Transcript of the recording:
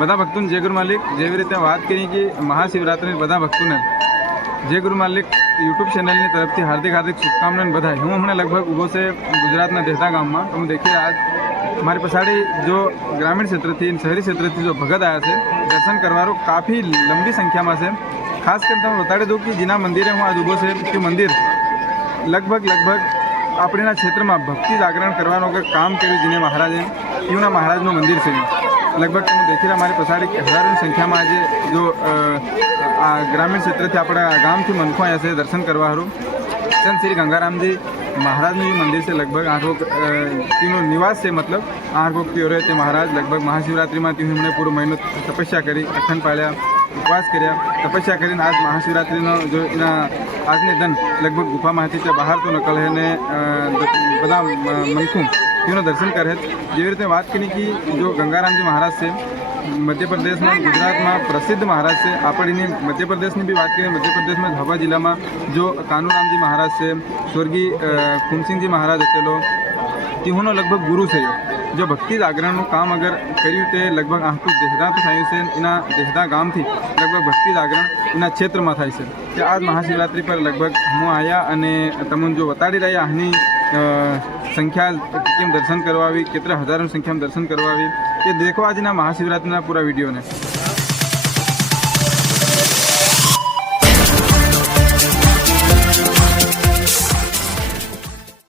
બધા ભક્તોને જય ગુરુ માલિક। જેવી રીતે વાત કરી કે મહાશિવરાત્રિની બધા ભક્તોને જય ગુરુ માલિક यूट्यूब ચેનલની તરફથી હાર્દિક હાર્દિક શુભકાमनाएं बधाई। હું હમણાં લગભગ ઊભો છે ગુજરાતના દેહતા ગામમાં। તો હું देखिए आज हमारी पछाड़ी जो ग्रामीण क्षेत्र थी शहरी क्षेत्र थी जो भगत आया है दर्शन करवारो काफ़ी लंबी संख्या में से। खास कर तब बता दूँ कि जिना मंदिर हूँ आज ऊभो से कि मंदिर लगभग अपने क्षेत्र में भक्ति जागरण करवानो अगर काम कर्યું जिन्हें महाराजे यूना महाराजનું મંદિર છે। लगभग તમે देखी रहा हमारी पछाड़ी हजारों संख्या में आज जो ग्रामीण क्षेत्र थी अपना गाम थी मनखो आया से दर्शन करवा हारू। संत श्री गंगाराम जी महाराज मंदिर से लगभग 8 तीनों निवास से मतलब 8 की रहे थे महाराज। लगभग महाशिवरात्रि में हमने पूरा महीनो तपस्या करी, अखंड पाळ्या, उपवास कर्या, तपस्या करीने आज महाशिवरात्रि जो आज ने दिन लगभग गुफा में बाहर तो निकल है ने बदा मनखू तीनों दर्शन करे। जेवी रीते बात करी कि जो गंगाराम जी महाराज से मध्य प्रदेश में गुजरात में प्रसिद्ध महाराज से आपणी मध्य प्रदेश की भी बात करें। मध्य प्रदेश में झाबुआ जिला में जो कानूराम जी महाराज से स्वर्गीय कुमसिंह जी महाराज अकेलो तीहों लगभग गुरु से जो भक्ति जागरण काम अगर कर्યું તે लगभग આખું દેહદા तो થયું છે। એના દેહદા ગામથી लगभग भक्ति जागरण એના ક્ષેત્રમાં થાય છે। કે आज महाशिवरात्रि पर लगभग હું आया અને તમને जो बताड़ी रहा આની संख्या केम दर्शन करवावी, कितने हजारों संख्या में दर्शन करवावी ये देखो आज ना महाशिवरात्रि पूरा वीडियो ने।